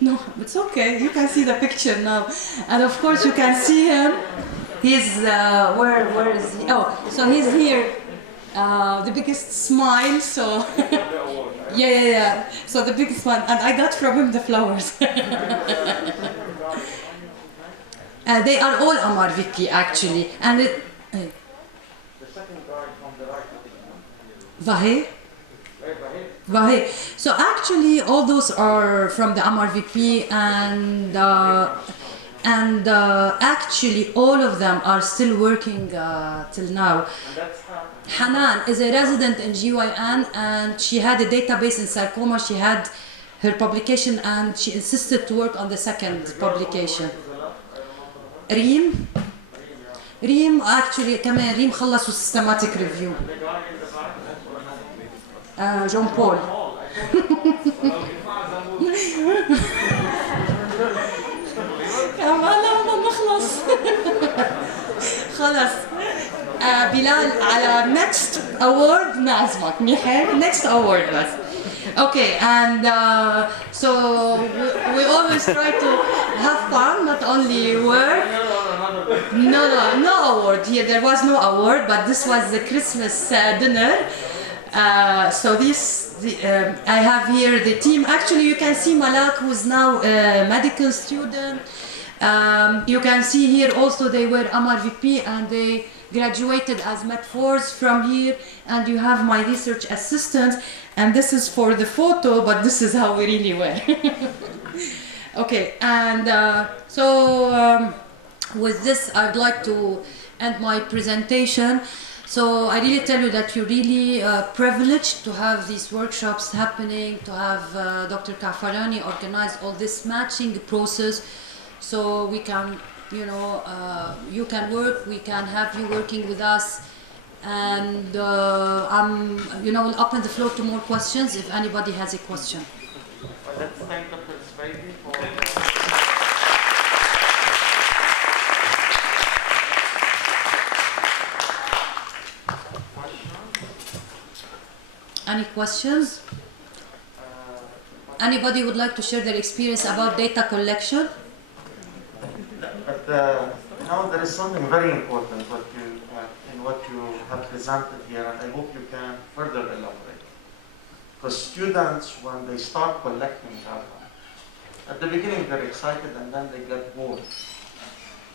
no, it's okay, you can see the picture now, and of course you can see him. He's where is he? Oh, so he's here. The biggest smile. So yeah. So the biggest one, and I got from him the flowers. They are all MRVP actually, and it. The second guy from the right. Vahe. So actually, all those are from the MRVP, and actually all of them are still working till now. Hanan is a resident in GYN, and she had a database in sarcoma. She had her publication, and she insisted to work on the second publication. Reem actually كمان ريم خلصوا systematic review. Jean Paul. ما نخلص. خلاص. بلال على next award نعزمك منيح next award بس. Okay, and so we always try to have fun, not only work. No award here. There was no award, but this was the Christmas dinner. So I have here the team. Actually, you can see Malak, who is now a medical student. You can see here also they were MRVP and they graduated as Med4s from here. And you have my research assistant. And this is for the photo, but this is how we really were. Okay, and with this, I'd like to end my presentation. So I really tell you that you're really privileged to have these workshops happening, to have Dr. Kaafarani organize all this matching process, so we can, you know, you can work, we can have you working with us, and you know, we'll open the floor to more questions if anybody has a question. Well, let's thank Dr. Sbaity for. Any questions? Anybody would like to share their experience about data collection? But now there is something very important in what you have presented here, and I hope you can further elaborate. Because students, when they start collecting data, at the beginning they're excited and then they get bored.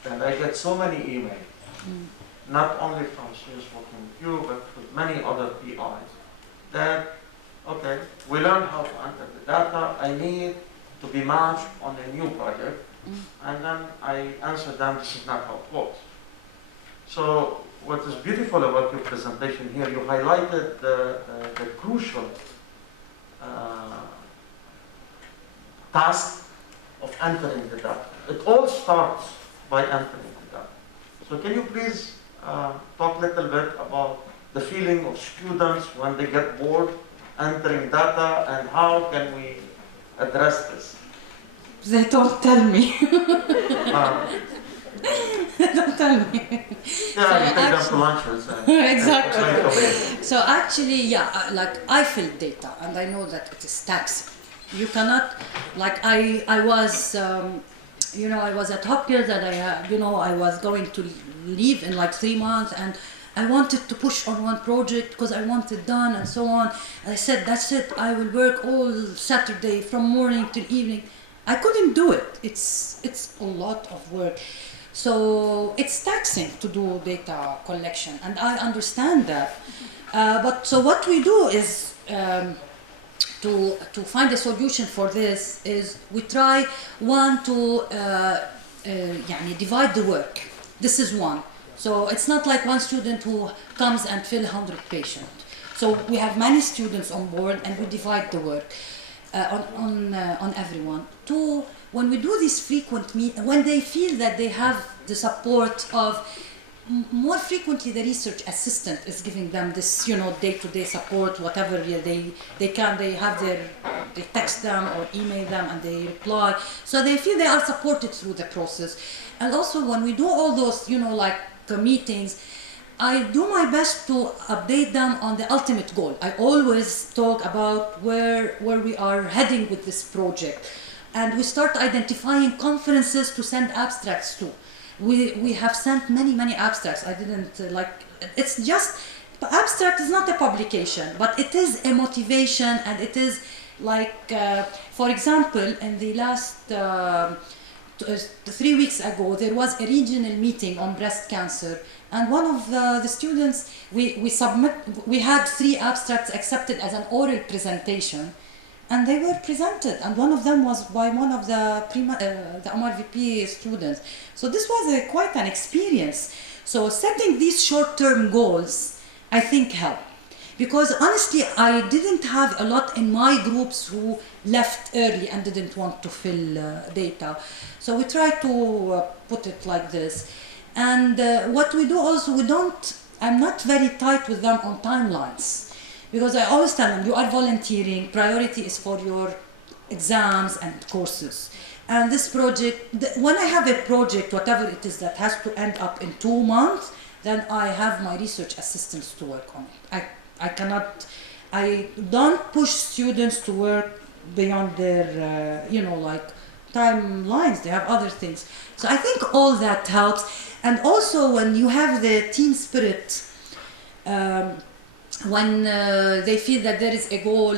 And I get so many emails, not only from students working with you, but with many other PIs. That, okay, we learned how to enter the data, I need to be matched on a new project, and then I answer them, this is not how it works. So what is beautiful about your presentation here, you highlighted the crucial task of entering the data. It all starts by entering the data. So can you please talk a little bit about the feeling of students when they get bored entering data, and how can we address this? They don't tell me. They don't tell me. Yeah, you take them to lunches. Exactly. So actually, yeah, like I feel data, and I know that it is taxing. You cannot, like I was, you know, I was at Hopkins, and you know, I was going to leave in like 3 months, and I wanted to push on one project because I want it done and so on. And I said, that's it, I will work all Saturday from morning till evening. I couldn't do it. It's a lot of work. So it's taxing to do data collection, and I understand that. But so what we do is, to find a solution for this is we try to divide the work. This is one. So it's not like one student who comes and fill 100 patients. So we have many students on board, and we divide the work on everyone. Two, when we do these frequent meetings, when they feel that they have the support of, more frequently the research assistant is giving them this, you know, day-to-day support, whatever they text them or email them and they reply. So they feel they are supported through the process. And also when we do all those, you know, like meetings, I do my best to update them on the ultimate goal. I always talk about where we are heading with this project. And we start identifying conferences to send abstracts to. We have sent many abstracts. I didn't it's just, abstract is not a publication, but it is a motivation, and it is like, for example, in the last 3 weeks ago, there was a regional meeting on breast cancer, and one of the students, we had 3 abstracts accepted as an oral presentation, and they were presented, and one of them was by one of the MRVP students. So this was quite an experience. So setting these short-term goals, I think, help. Because honestly, I didn't have a lot in my groups who left early and didn't want to fill data. So we try to put it like this. And what we do also, I'm not very tight with them on timelines. Because I always tell them, you are volunteering, priority is for your exams and courses. And this project, when I have a project, whatever it is that has to end up in 2 months, then I have my research assistants to work on it. I don't push students to work beyond their, timelines. They have other things. So I think all that helps. And also when you have the team spirit, when they feel that there is a goal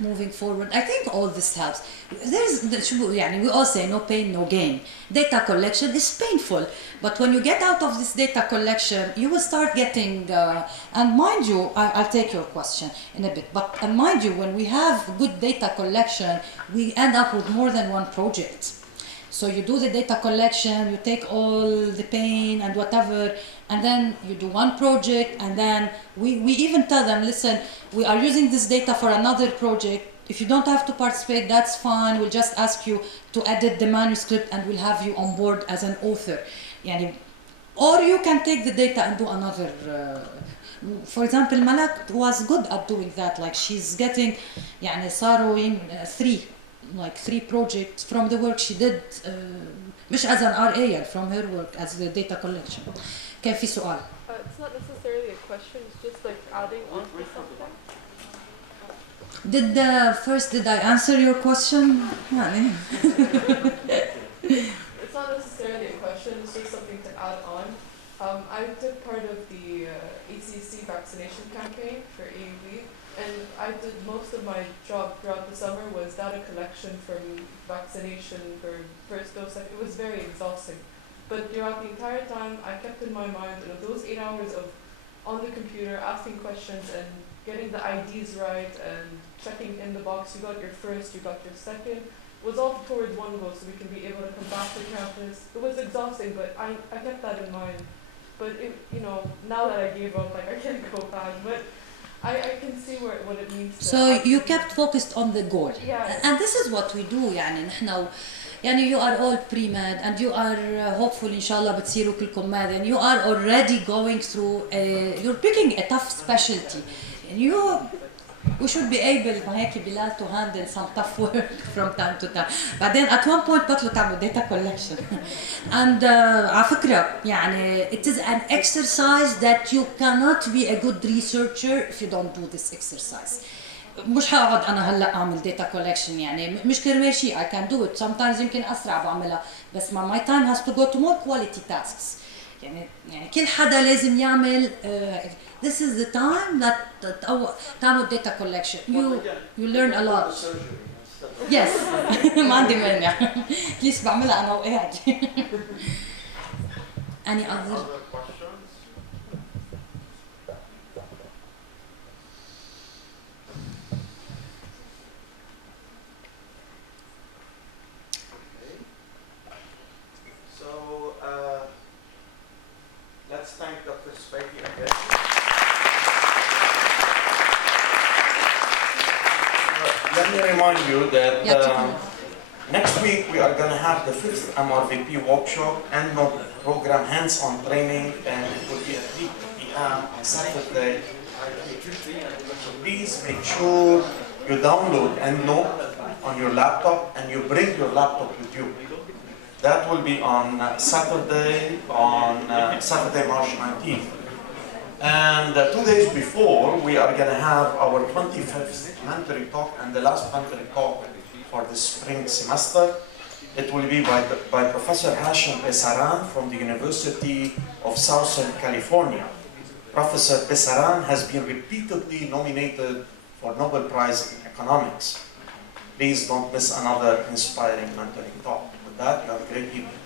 moving forward. I think all this helps. We all say no pain, no gain. Data collection is painful, but when you get out of this data collection, you will start getting, and mind you, I'll take your question in a bit, but and mind you, when we have good data collection, we end up with more than one project. So you do the data collection, you take all the pain and whatever, and then you do one project, and then we even tell them, listen, we are using this data for another project. If you don't have to participate, that's fine. We'll just ask you to edit the manuscript and we'll have you on board as an author. Or you can take the data and do another. For example, Malak was good at doing that. Like she's getting, صاروا three projects from the work she did, مش as an RA, from her work as the data collection. كان في سؤال. It's not necessarily a question, it's just like adding on to something. Did I answer your question? It's not necessarily a question, it's just something to add on. I took part of the ACC vaccination campaign for AUB, and I did most of my job throughout the summer was data collection from vaccination for first dose. It was very exhausting. But throughout the entire time, I kept in my mind those 8 hours of on the computer, asking questions and getting the IDs right and checking in the box, you got your first, you got your second, was all towards one goal so we can be able to come back to campus. It was exhausting, but I kept that in mind. But now that I gave up, I can't go back. But I can see what it means to. So you kept focused on the goal. Yeah. And this is what we do. You are all pre-med and you are hopefully inshallah بتصيروا كلكم med, and you are already going through you're picking a tough specialty, and we should be able Bilal to handle some tough work from time to time. But then at one point بطلوا تعملوا data collection. And على فكرة it is an exercise that you cannot be a good researcher if you don't do this exercise. مش هقعد انا هلا اعمل data collection مش كرمال شيء. I can do it sometimes يمكن اسرع بعملها, بس my time has to go to more quality tasks. كل حدا لازم يعمل this is the time that تعمل data collection. You learn a lot. Yes. ما عندي مانع. ليش بعملها انا وقاعد. Any other questions? Let's thank Dr. Sbaity again. Let me remind you that next week we are going to have the 5th MRVP workshop and program hands-on training, and it will be at 3 p.m. on Saturday. So please make sure you download EndNote on your laptop and you bring your laptop with you. That will be on Saturday, March 19th. And 2 days before, we are going to have our 25th mentoring talk and the last mentoring talk for the spring semester. It will be by Professor Hashim Besaran from the University of Southern California. Professor Besaran has been repeatedly nominated for Nobel Prize in Economics. Please don't miss another inspiring mentoring talk. With that, you have a great evening.